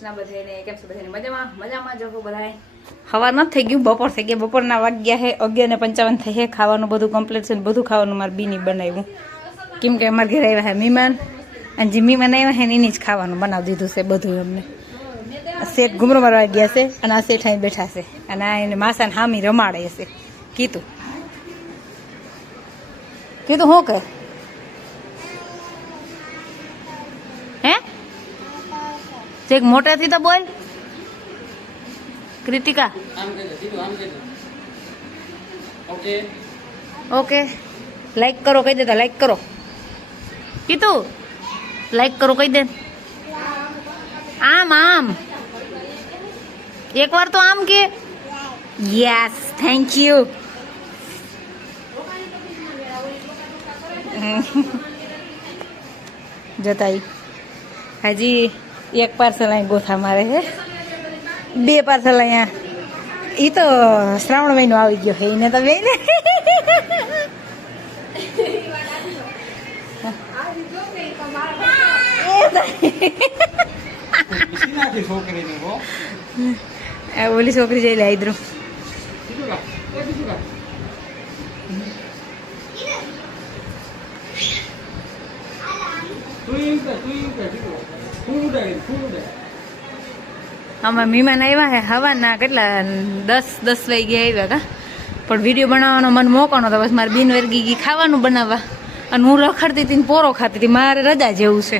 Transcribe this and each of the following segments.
કૃષ્ણ બધાને કેમ છો બધાને મજામાં જો બધા સવાર નથી થઈ ગયું બપોર થઈ ગયા બપોરના વાગ્યા છે 11:55 થઈ છે ખાવાનું બધું કમ્પ્લીટ છે બધું ખાવાનું મારે બીની બનાવ્યું કેમ કે અમારા ઘરે આવ્યા છે મહેમાન અને જે મહેમાન આવ્યા છે એની જ ખાવાનું બનાવી દીધું છે બધું અમને શેઠ ઘૂમરો મારવા ગયા છે અને આ શેઠ અહીં બેઠા છે અને આ એને માસાને હામી રમાડે છે કીધું શું કહે હે ચેક મોટેથી તો બોલ કૃતિકા ઓકે લાઈક કરો કહી દેતા લાઈક કરો કીધું લાઈક કરો કહી દે આમ આમ એક વાર તો આમ કે યસ થેન્ક યુ જતા હજી એક પાર્સલ અહીં ગોથા મારે છે 2 પાર્સલ અહીંયા એ તો શ્રાવણ મહિનો આવી ગયો છે એને તો બે ને ઓલી છોકરી જઈ લે ઇધરું આમાં મહેમાન આવ્યા હે હવાના કેટલા 10 વાગ્યા આવ્યા કા પણ વિડીયો બનાવવાનો મને મોકો નતો બસ મારે બિન વર્ગી ગઈ ખાવાનું બનાવવા અને હું રખડતી હતી પોરો ખાતી હતી મારે રજા જેવું છે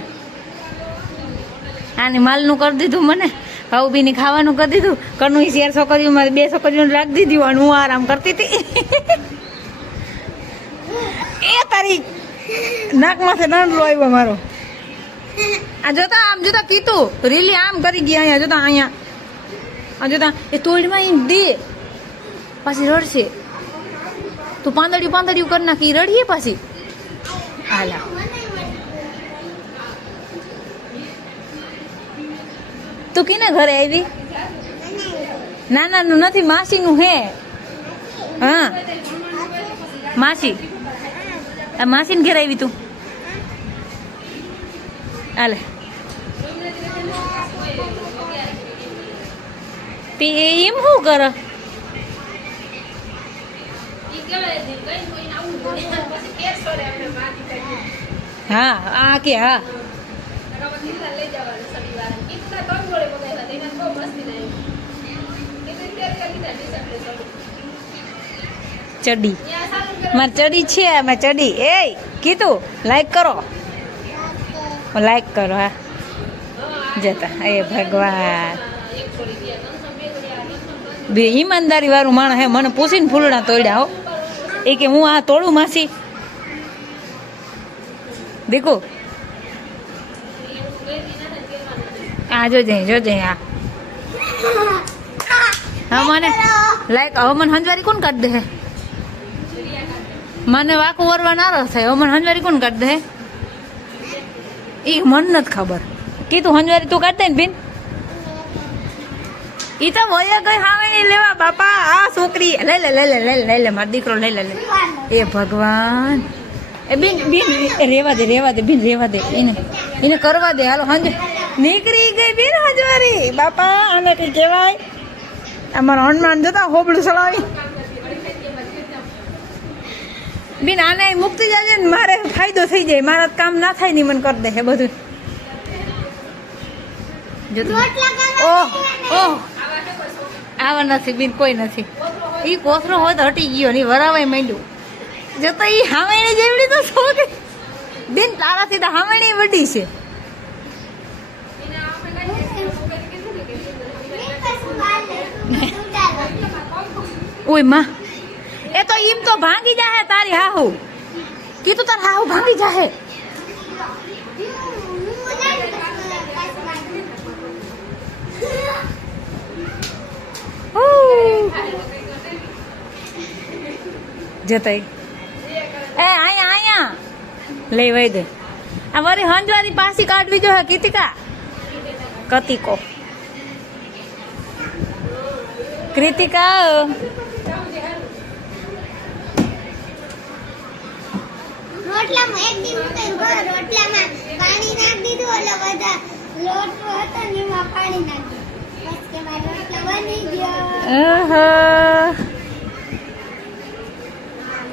આની માલનું કરી દીધું મને ભાઉબીની ખાવાનું કરી દીધું કનું 4 છોકરીઓ મારી 2 છોકરીઓને રાખી દીધી અને હું આરામ કરતી હતી એ તારી નાકમાંથી દંડલો આવ્યો મારો આ જોતા આમ જોતા કીધું રીલી આમ કરી ગયા અહીંયા જોતા અહીંયા આ જોતા એ તોડમાં એમ દે પાછી રડશે તું પાંદડિયું કરી નાખી રડીએ પાછી હાલા તું કીને ઘરે આવી નાનાનું નથી માસીનું હે હા માસી આ માસીને ઘરે આવી તું હાલે તે એમ શું કર હા આ કે હા ચડી મારે ચડી છે મેં ચડી એ કીધું લાઈક કરો હા જતા એ ભગવાન બે ઈમાનદારી વાળું માણસ હે મને પૂછીને ફૂલડા તોડ્યા હો એ કે હું આ તોડું માસી દેખો આ જોજે આ હા મને લાઈક હવે મને હંજવારી કોણ કાઢ દે મને વાકું વરવા નારો થાય હવે મને હંજવારી કોણ કાઢ દે એ મન નથી ખબર કીધું હંજવારી તું કાઢ દે ને બેન ઈ તો વયા ગઈ હાવેણી લેવા બાપા આ છોકરી લઈ લે મારો દીકરો લઈ લે એ ભગવાન એ બેન રેવા દે બેન રેવા દે એને કરવા દે હાલો હંજ નીકળી ગઈ બેન હંજવારી બાપા આને કઈ કહેવાય અમારો હનુમાન જોતા હોબળું ચલાવી બેન આને મુક્તિ જાય ને મારે ફાયદો થઈ જાય મારા કામ ના થાય ને મને કરી દે હે બધું ઓહ આવા નથી બેન કોઈ નથી ઈ કોથરો હોય તો હટી ગયો ને વરાવાય માંડ્યું જતો ઈ હાવેણી જેવડી તો છોકરી બેન તારાથી તો હાવેણી વડી છે ઓય માં એ તો એમ તો ભાંગી જાહે તારી હાહુ કીધું તાર હાહુ ભાંગી જાહે જતા એ આયા લઈ વઈ દે આ વરી હંજવારી પાછી કાઢવી જો હે કૃતિકા રોટલામાં એક દી ઉતર રોટલામાં પાણી નાખી દીધું એટલે બધા લોટ હતો ને એમાં પાણી નાખ્યું બસ કે મારો રોટલો બની ગયો ઓહો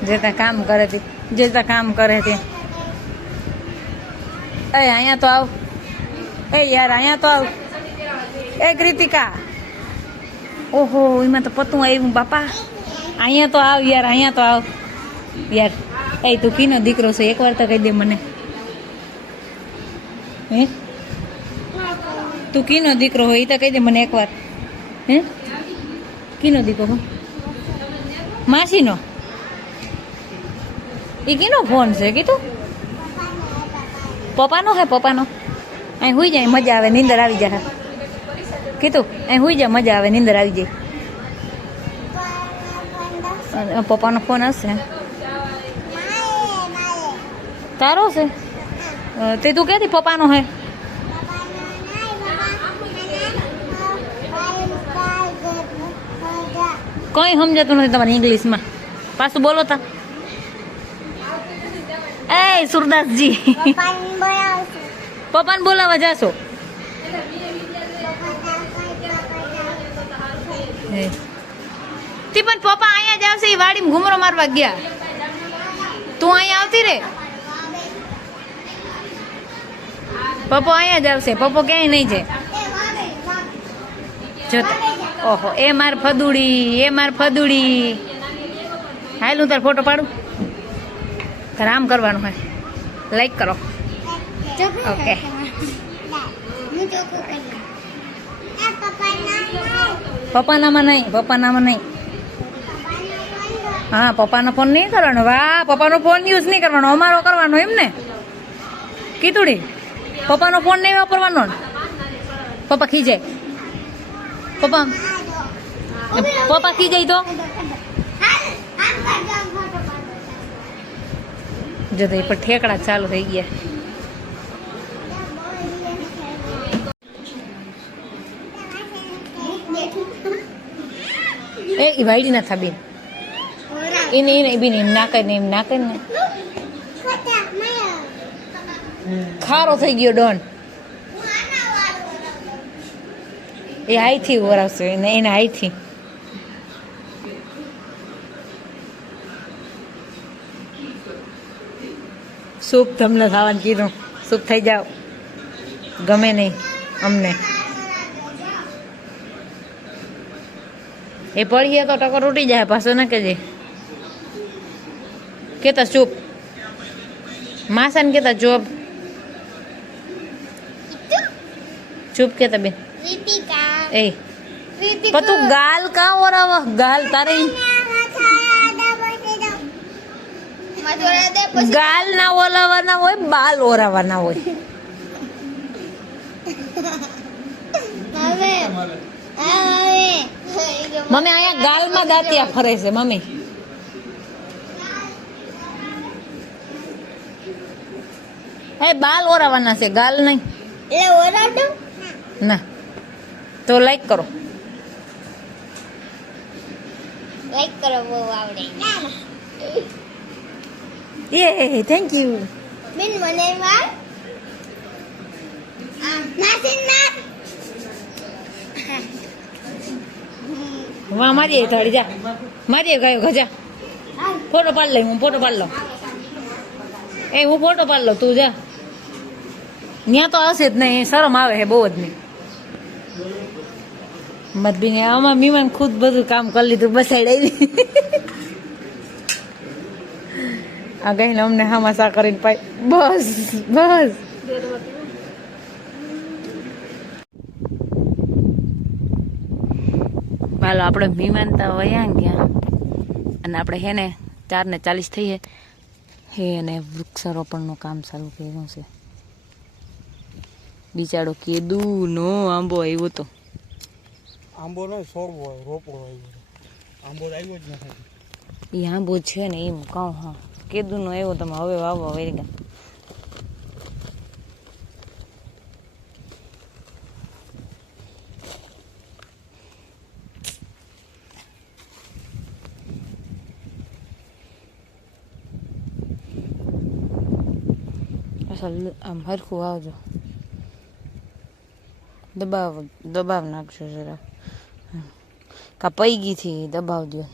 જેતા કામ કરે તે જેતા કામ કરે તે એ અહીંયા તો આવ એ યાર અહીંયા તો આવ એ કૃતિકા ઓહો એમાં તો પતું આવ્યું બાપા અહીંયા તો આવ યાર અહીંયા તો આવ યાર એ તું કીનો દીકરો છે એકવાર તો કહી દે મને હે તું કીનો દીકરો હોય એ તો કહી દે મને એકવાર હે કીનો દીકરો હો માસીનો એ કીનો ફોન છે કીધું પપ્પાનો હે પપ્પાનો અહીં હુઈ જાય મજા આવે નીંદર આવી જાય કીધું અહીં હુઈ જાય મજા આવે નીંદર આવી જાય પપ્પાનો ફોન હશે તારો છે તે તું ક્યાંથી પપ્પાનો હે કઈ સમજાતું નથી તમારે ઇંગ્લિશમાં પાછું બોલો તા એ સુરદાસજી પપ્પાને બોલાવા જાશો તી પણ પપ્પા અહીંયા જ આવશે એ વાડીમાં ઘૂમરો મારવા ગયા તું અહીંયા આવતી રે પપ્પો અહીંયા જ આવશે પપ્પો ક્યાંય નહીં જાય જોતા ઓહો એ માર ફદુડી હાલ હું તાર ફોટો પાડું તારે આમ કરવાનું હોય લાઈક કરો ઓકે પપ્પાનામાં નહીં હા પપ્પાનો ફોન નહીં કરવાનો વાહ પપ્પાનો ફોન યુઝ નહીં કરવાનો અમારો કરવાનો એમ ને કીધુડી પપ્પાનો ફોન નહીં વાપરવાનો પપ્પા ખીજાય પપ્પા ખીજાય તો જો તો એ પણ ઠેકડા ચાલુ થઈ ગયા એ વાયડી ના થા બેન એને બેન એમ નાખે ને ખારો થઈ ગયો ડોન એ હાઈથી વરાવશે એને હાઈથી સૂપ તમને ખાવાનું કીધું સૂપ થઈ જાવ ગમે નહીં અમને એ પડીએ તો ટકો તૂટી જાય પાછો ના કેજે કેતા ચૂપ માસાને કેતા ચોપ ચૂપ કેતા બેન એ પણ તું ગાલ કા ઓરાવ ગાલ તારે ગાલ ના ઓલાવાના હોય બાલ ઓરાવાના હોય મમ્મી અહીંયા ગાલમાં દાંતિયા ફરે છે મમ્મી એ બાલ ઓરાવાના છે ગાલ નહીં ના તો લાઈક કરો બહુ આવડે યે થેન્ક યુ બેન મને વાહ મારી થાળી જા મારી ગયો ગજા ફોટો પાડ લઈ હું ફોટો પાડ લઉં એ હું ફોટો પાડ લઉં તું જા ત્યાં તો હશે જ નહીં શરમ આવે છે બહુ જ નહીં મતબીને આમાં મીમાન ખુદ બધું કામ કરી લીધું બસાડી આ ગઈને અમને હામાસા કરીને પાઈ બસ હાલો આપણે મીમાનતા વયા ગયા અને આપણે હે ને 4:40 થઈએ હે અને વૃક્ષારોપણનું કામ ચાલુ કર્યું છે બિચારો કેદુનો આંબો આવ્યો તો આંબો નો છોડવો હોય રોપવો હોય આંબો આવ્યો જ નથી એ આંબો છે ને એમ કહું હા કેદુનો આવ્યો તમે હવે વાવવા વળી ગયા અસલ આમ હરખું આવજો દબાવ નાખજો જરા કા પૈગી થી દબાવ દો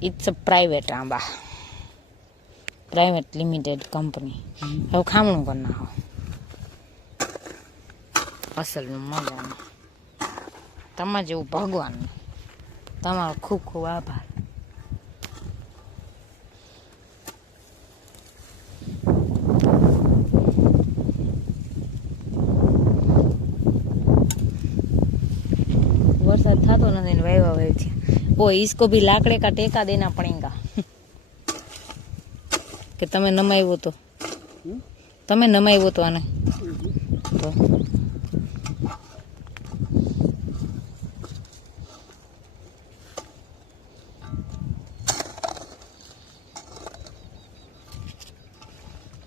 it's a private Amba private limited company હવે ખામણું કરી નાખો અસલનું મજાનું તમારે જેવું ભગવાન તમારો ખૂબ ખૂબ આભાર वरसाद था तो नहीं वाइवा वाई थी वो इसको भी लाकड़े का टेका देना पड़ेगा कि तमे नमायो तो आने तो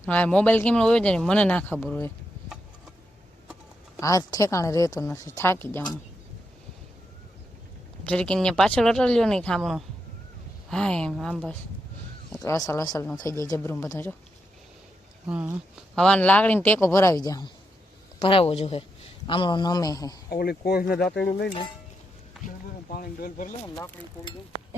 हाँ मोबाइल केमनो होयो छे मने ना खबर होय हाथ ठेकाणे रहतो नथी थाकी जाऊं जरीक अहींया पाछळ अटल्यो नहीं खामणो हाँ एम आम बस असल असल नो थई जाय जबरूं बधुं जो हवाने लाकड़ीने टेको भरावी जाऊं भरावो जो है आमळो नमे है ઓલી કોસને દાંતેડું લઈને પાણી ડોલ ભરી લે લાકડી તોડી દઉં ए